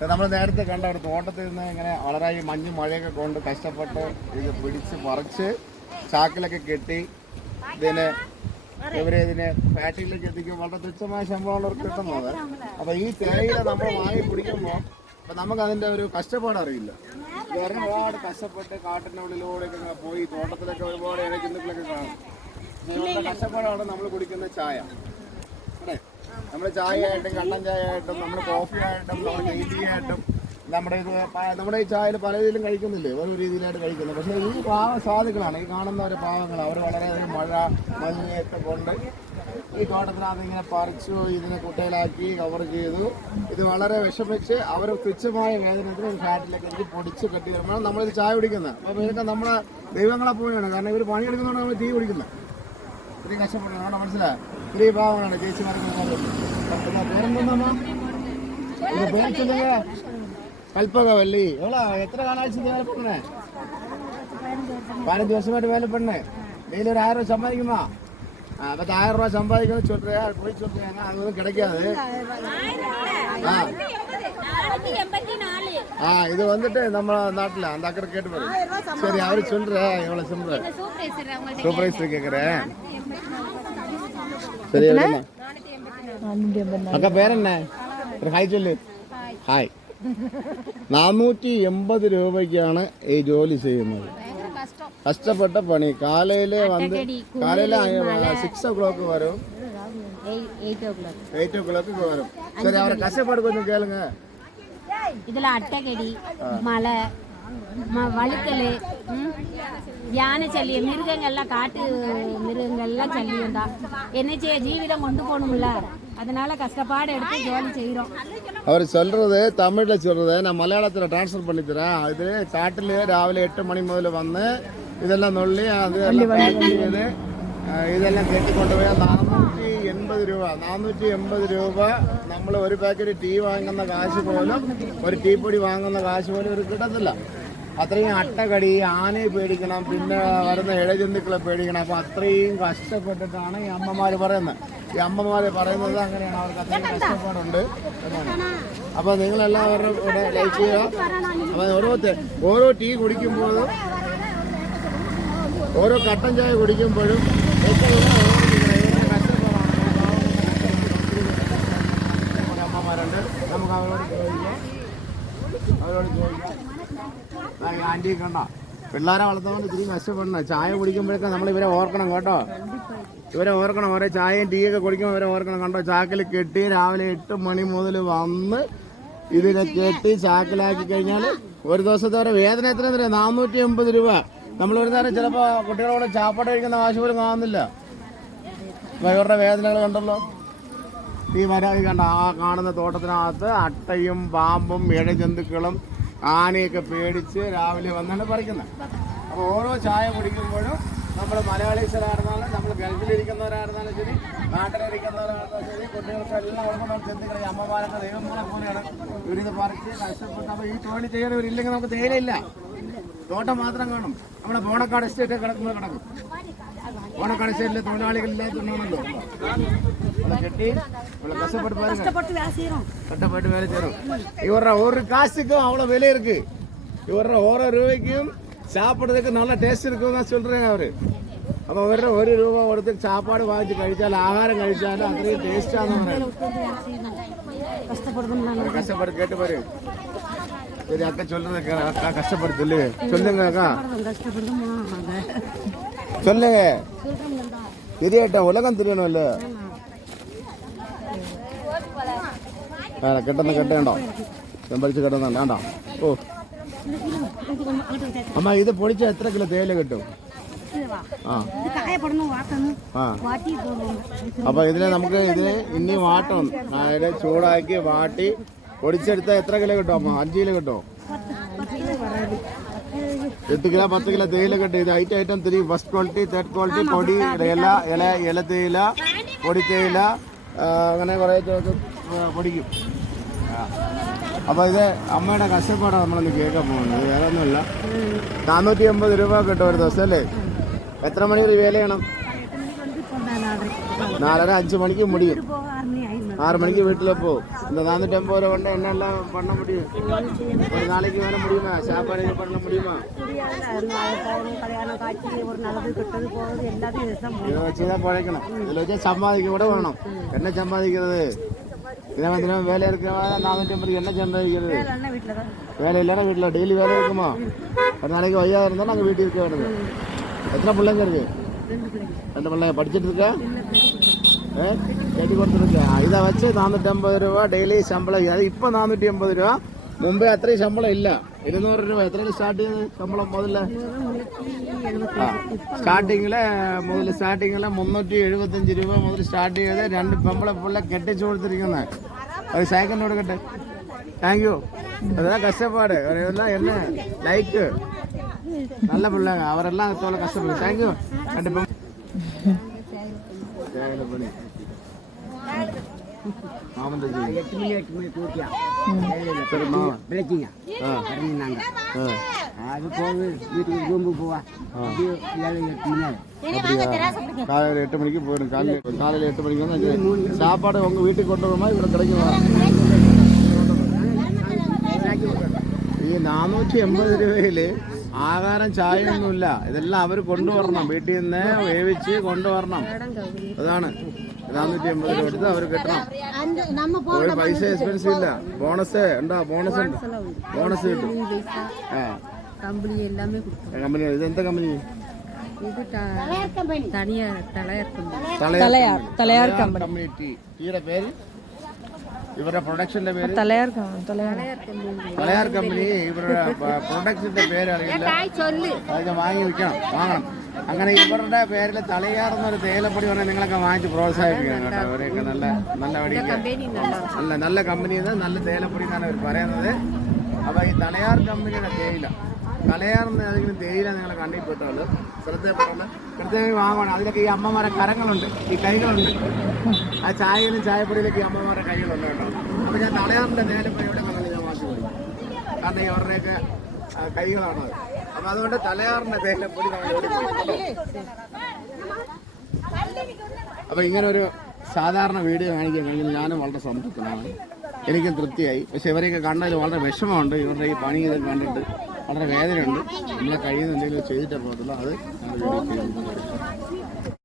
നമ്മൾ നേരത്തെ കണ്ട ഒരു തോട്ടത്തിൽ നിന്ന് ഇങ്ങനെ വളരെ ഈ മഞ്ഞും മഴയൊക്കെ കൊണ്ട് കഷ്ടപ്പെട്ട് ഇത് പിടിച്ച് പറിച്ച് ചാക്കിലൊക്കെ കെട്ടി ഇതിനെ ഇതിനെ ഫാക്ടറിയിലേക്ക് എത്തിക്കും. വളരെ തുച്ഛമായ ശമ്പളമാണ് അവർക്ക് കിട്ടുന്നത്. അപ്പൊ ഈ തേയില നമ്മൾ വാങ്ങി കുടിക്കുമ്പോൾ അപ്പൊ നമുക്ക് അതിന്റെ ഒരു കഷ്ടപ്പാട് അറിയില്ല. ഒരുപാട് കഷ്ടപ്പെട്ട് കാട്ടിനുള്ളിലൂടെയൊക്കെ പോയി തോട്ടത്തിലൊക്കെ ഒരുപാട് ഇഴജന്തുക്കളൊക്കെ കാണും. ഇവരുടെ കഷ്ടപ്പാടാണ് നമ്മൾ കുടിക്കുന്ന ചായ. അല്ലേ? നമ്മൾ ചായ ആയിട്ടും കണ്ണൻ ചായ ആയിട്ടും നമ്മൾ കോഫി ആയിട്ടും നമ്മൾ ടീ ആയിട്ടും നമ്മുടെ ഈ ചായയിൽ പല രീതിയിലും കഴിക്കുന്നില്ലേ, ഓരോ രീതിയിലായിട്ട് കഴിക്കുന്നത്. പക്ഷേ ഈ പാവ സാധുക്കളാണ്, ഈ കാണുന്നവരെ പാവങ്ങൾ. അവർ വളരെ മഴ മഞ്ഞയൊക്കെ കൊണ്ട് ഈ തോട്ടത്തിനകത്ത് ഇങ്ങനെ പറിച്ചു ഇതിനെ കുട്ടയിലാക്കി കവർ ചെയ്തു. ഇത് വളരെ വിഷമിച്ച് അവർ തുച്ഛമായ വേതനത്തിന് ഒരു ഫാറ്റിലേക്ക് എനിക്ക് പൊടിച്ച് കെട്ടി വരുമ്പോഴാണ് നമ്മളിത് ചായ കുടിക്കുന്നത്. അപ്പോൾ ഇതൊക്കെ നമ്മളെ ദൈവങ്ങളെ പോലെയാണ്. കാരണം ഇവർ പണിയെടുക്കുന്നതുകൊണ്ട് നമ്മൾ ടീ കുടിക്കുന്നത്. ഇത്രയും കഷ്ടപ്പെടുന്നത് അവിടെ മനസ്സിലായി. ഇത്രയും പാവങ്ങളാണ് ചേച്ചിമാർക്ക്. പേരെന്താ ഇത് പേരിച്ചെന്തെങ്കിൽ കൽപ്പകവല്ലി എവളാ എത്ര കാലാഴ്ച വേലപ്പെടുന്നേ? 15 வருஷமாയിട്ട് வேலைப்பண்ணு. டெய்லி ஒரு 1000 ரூபா சம்பாதிக்குமா? அப்போ 1000 ரூபா சம்பாதிக்கணும்னு சொல்றியா? போய் சொல்றியாங்க, அது வந்து கிடைக்காது. இது வந்துட்டு நம்ம நாட்டில் அந்த அக்கறை கேட்டு பாரு. சரி அவரு சொல்றேன் எவ்வளோ சம்பளம் சூப்பர்வைசர் கேட்குறேன். சரி அக்கா பேர் என்ன? ஒரு ஹாய் சொல்லு. ഹായ്. 480 രൂപയ്ക്കാണ് ഈ ജോലി ചെയ്യുന്നത്. കഷ്ടപ്പെട്ട പണി. കാലയില് 6 o'clock വരും, 8 o'clock വരും. சரி அவரை கஷ்டப்பட கொஞ்சம் கேளுங்க. இதுல அட்டைக்கடி, மலை, வழுக்கல், யானை சல்லியம், மிருகங்கள்லாம் காட்டு மிருகங்கள்லாம் சல்லியம் தான். என்ன செய்ய, ஜீவிதம் கொண்டு போகணும்ல, அதனால கஷ்டப்பாடு எடுத்து ஜோலி செய்கிறோம். அவர் சொல்றது தமிழில் சொல்றது நான் மலையாளத்தில் டிரான்ஸ்ஃபர் பண்ணி தரேன். இது காட்டில் രാവിലെ 8 മണി മുതൽ വന്ന് ഇതെല്ലാം നുള്ളി അതെല്ലാം പാക്ക് ചെയ്ത് ഇതെല്ലാം കെട്ടിക്കൊണ്ടുപോയി 480 രൂപ. 480 രൂപ നമ്മൾ ഒരു പാക്കറ്റ് ടീ വാങ്ങുന്ന കാശ് പോലും, ഒരു ടീ പൊടി വാങ്ങുന്ന കാശ് പോലും ഒരു കിട്ടത്തില്ല. അത്രയും അട്ടകടി, ആനയെ പേടിക്കണം, പിന്നെ വരുന്ന ഇഴജന്തുക്കളെ പേടിക്കണം. അപ്പം അത്രയും കഷ്ടപ്പെട്ടിട്ടാണ് ഈ അമ്മമാർ പറയുന്നത്. ഈ അമ്മമാർ പറയുന്നത് അങ്ങനെയാണ്, അവർക്ക് അത്രയും കഷ്ടപ്പാടുണ്ട് എന്നാണ്. അപ്പോൾ നിങ്ങളെല്ലാവരും ഇവിടെ ലൈക്ക് ചെയ്യുക. അപ്പം ഓരോ ടീ കുടിക്കുമ്പോഴും ഓരോ കട്ടൻ ചായ കുടിക്കുമ്പോഴും അമ്മമാരുണ്ട്. നമുക്ക് അവരോട് ചോദിക്കാം. ആൻറ്റി കണ്ട പിള്ളേരെ വളർത്തുകൊണ്ട് ഇത്തിരി കഷ്ടപ്പെടണം. ചായ കുടിക്കുമ്പോഴൊക്കെ നമ്മൾ ഇവരെ ഓർക്കണം കേട്ടോ. ഇവരെ ഓർക്കണം. ഓരോ ചായയും ടീയൊക്കെ കുടിക്കുമ്പോൾ ഇവരെ ഓർക്കണം. കണ്ടോ, ചാക്കിൽ കെട്ടി രാവിലെ 8 മണി മുതൽ വന്ന് ഇതിനെ കെട്ടി ചാക്കിലാക്കി കഴിഞ്ഞാൽ ഒരു ദിവസത്തെ വരെ വേതന എത്ര 480 രൂപ. നമ്മൾ ഒരു നേരം ചിലപ്പോൾ കുട്ടികളോട് ചാപ്പാട് കഴിക്കുന്ന കാശ് പോലും കാണുന്നില്ല. ഇവരുടെ വേദനകൾ കണ്ടല്ലോ. ഈ കണ്ട ആ കാണുന്ന തോട്ടത്തിനകത്ത് അട്ടയും പാമ്പും ഇഴജന്തുക്കളും ആനയൊക്കെ പേടിച്ച് രാവിലെ വന്നാണ് പറിക്കുന്നത്. അപ്പോൾ ഓരോ ചായ കുടിക്കുമ്പോഴും നമ്മൾ മലയാളീസരായിരുന്നാലും നമ്മൾ ഗൾഫിലിരിക്കുന്നവരായിരുന്നാലും ശരി, നാട്ടിലിരിക്കുന്നവരായിരുന്നാലും ശരി, കുട്ടികൾക്ക് എല്ലാവർക്കും നമ്മൾ ചിന്തിക്കണം. അമ്മമാരൊക്കെ ദൈവങ്ങളെ പോലെയാണ് ഇവരിത് പറിച്ച് കഷ്ടപ്പെട്ട്. അപ്പോൾ ഈ തൊഴിൽ ചെയ്യുന്നവരില്ലെങ്കിൽ നമുക്ക് തേയിലയില്ല, തോട്ടം മാത്രം കാണും. നമ്മുടെ പോണക്കാട് എസ്റ്റേറ്റ് കിടക്കുന്നത് കിടക്കും. പോണക്കാട് എസ്റ്റേറ്റിലെ തൊഴിലാളികളില്ലാത്തതുകൊണ്ടാണല്ലോ കെട്ടി இவ்வளவு கஷ்டப்பட்டு பாருங்க, கஷ்டப்பட்டு வேலை செய்யறோம். இவர ஒரு காசுக்கும் அவ்வளவு விலை இருக்கு. இவர ஒரு ரூபாய்க்கும் சாப்பிட்றதுக்கு நல்ல டேஸ்ட் இருக்குன்னு தான் சொல்றாங்க அவரு. அப்போ ஒரு 1 രൂപ കൊടുത്ത് சாப்பாடு வாங்கி കഴിച്ചാൽ, ആഹാരം കഴിച്ചാൽ അത്രയും ടേസ്റ്റാന്ന് கஷ்டப்பட்டு கேட்டு பாரு. சரி அக்கா சொல்றது அக்கா கஷ்டப்படு சொல்லு. சொல்லுங்க அக்கா, சொல்லுங்க. தெரியட்ட உலகம் தெரியணும்ல. കെട്ടുന്ന കെട്ടേണ്ടോ, ചെമ്പരിച്ച് കെട്ടുന്ന വേണ്ട. ഓ അമ്മ, ഇത് പൊടിച്ച എത്ര കിലോ തേയില കിട്ടും? അപ്പൊ ഇതിനെ നമുക്ക് ഇനി വാട്ടണം. അതായത് ചൂടാക്കി വാട്ടി പൊടിച്ചെടുത്താൽ എത്ര കിലോ കിട്ടും അമ്മ? 5 കിലോ കിട്ടുമോ? 8 കിലോ 10 കിലോ തേയില കിട്ടും. ഇത് item 3, first quality, third quality, പൊടി, ഇല തേയില, പൊടി തേയില, അങ്ങനെ കുറേ പൊടിക്കും. അപ്പോൾ ഇത് അമ്മയുടെ കഷ്ടപ്പാടാണ് നമ്മളൊന്ന് കേൾക്കാൻ പോകുന്നത്. വേറെ ഒന്നുമില്ല. 480 രൂപ കിട്ടും ഒരു ദിവസം അല്ലേ? എത്ര മണി വരെ വേല ചെയ്യണം? 4:30 5 മണിക്ക് മുടിയും. 6 மணிக்கு வீட்டுல போ. இந்த 450 ரூபா கொண்டு என்னெல்லாம் பண்ண முடியும்? ஒரு நாளைக்கு வேலை முடியுமா? சாப்பாடு பண்ண முடியுமா? இதை வச்சுதான் பழைக்கணும். இதுல வச்சு சம்பாதிக்க கூட வேணும். என்ன சம்பாதிக்கிறது? தினம் வேலை இருக்கிறவங்க 450 என்ன சம்பாதிக்கிறது? வேலை இல்லைன்னா வீட்டுல டெய்லி வேலை இருக்குமா? ஒரு நாளைக்கு வையா இருந்தா நாங்க வீட்டுக்கு இருக்க வேணுது. எத்தனை பிள்ளைங்க இருக்கு? 2 பிள்ளைங்க படிச்சுட்டு இருக்கா? கட்டி கொடுத்துருக்கேன். இதை வச்சு 450 ரூபா டெய்லி சம்பளம். அது இப்போ 480 ரூபா. மும்பை அത്രയും சம்பளம் இல்ல. 200 ரூபா எத்தனை ஸ்டார்டிங் சம்பளம்? முதல்ல സ്റ്റാർട്ടിങ്ങില് 375 രൂപ മുതൽ സ്റ്റാർട്ട് ചെയ്ത് 2 പെമ്പളെ പിള്ളെ കെട്ടിച്ചു കൊടുത്തിരിക്കുന്നത്. അത് സെക്കൻഡ് കൊടുക്കട്ടെ. Thank you. അതെല്ലാം കഷ്ടപ്പാട്. എല്ലാം എന്നെ ലൈക്ക് நல்ல பிள்ளைங்க. அவரெல்லாம் தோலை கஷ்டப்படு. தேங்க்யூ. 2 பண்ணி மாமன் சரி மாமா விளக்கிங்க இறங்கினாங்க. அது போக வீட்டுக்கு ரூம்பு போவா. காலையில் 8 மணிக்கு போயிடும். காலையில் 8 மணிக்கு வந்து சாப்பாடு உங்கள் வீட்டுக்கு கொண்டு வரமா இவ்வளோ கிடைக்குமா? ഈ 480 രൂപയിൽ ആഹാരം ചായയൊന്നുമില്ല. ഇതെല്ലാം അവർ കൊണ്ടുവരണം. വീട്ടിൽ നിന്ന് വേവിച്ച് കൊണ്ടുവരണം. അതാണ് 480 രൂപ എടുത്ത് അവർ കിട്ടണം. ഒരു പൈസ എക്സ്പെൻസീവ് ഇല്ല. ബോണസ് ഉണ്ടോ? ബോണസ് ഉണ്ട്. ബോണസ് കിട്ടും. കമ്പനി. ഇതെന്താ കമ്പനി? തലയാർ കമ്മ്യൂണിറ്റി. ഈയുടെ പേര്, ഇവരുടെ പ്രൊഡക്ഷന്റെ പേര് തലയാർ കമ്പനി. ഇവരുടെ പ്രൊഡക്ഷന്റെ പേര് അറിയില്ല. അതൊക്കെ വാങ്ങി വാങ്ങണം. അങ്ങനെ ഇവരുടെ പേരിൽ തലയാർ എന്നൊരു തേയിലപ്പൊടി പറഞ്ഞാൽ നിങ്ങളൊക്കെ വാങ്ങിച്ച് പ്രോത്സാഹിപ്പിക്കണം കേട്ടോ. അവരെയൊക്കെ നല്ല നല്ല കമ്പനി, നല്ല തേയിലപ്പൊടി എന്നാണ് അവർ പറയുന്നത്. അപ്പൊ ഈ തലയാർ കമ്പനിയുടെ തേയില, തലയാറിന് ഏതെങ്കിലും തേയില നിങ്ങളെ കണ്ടിട്ടുള്ളൂ ശ്രദ്ധയപ്പെട്ടുണ്ട്. പ്രത്യേകം വാങ്ങണം. അതിലൊക്കെ ഈ അമ്മമാരെ കരങ്ങളുണ്ട്, ഈ കൈകളുണ്ട്. ആ ചായയിലും ചായപ്പൊടിയിലൊക്കെ ഈ അമ്മമാരെ കൈകളുണ്ട് കേട്ടോ. അപ്പൊ ഞാൻ തലയാറിന്റെ തേയിലപ്പൊടി എവിടെ വന്നത് ഞാൻ വാങ്ങി പോയി. കാരണം ഈ അവരുടെയൊക്കെ കൈകളാണത്. അപ്പൊ അതുകൊണ്ട് തലയാറിന്റെ തേയിലപ്പൊടി നമ്മൾ എവിടെ പോയി. അപ്പൊ ഇങ്ങനെ ഒരു സാധാരണ വീഡിയോ കാണിക്കാൻ കഴിഞ്ഞാൽ ഞാനും വളരെ സംതൃപ്തനാണ്. എനിക്കും തൃപ്തിയായി. പക്ഷെ ഇവരെയൊക്കെ കണ്ടതിൽ വളരെ വിഷമമുണ്ട്. ഇവരുടെ ഈ പണി ഇതൊക്കെ കണ്ടിട്ട് വളരെ വേദനയുണ്ട്. നമ്മളെ കഴിയുന്ന എന്തെങ്കിലും ചെയ്തിട്ടേ പോകത്തുള്ളൂ. അത് ഞങ്ങൾ വീഡിയോ ചെയ്യുന്നു.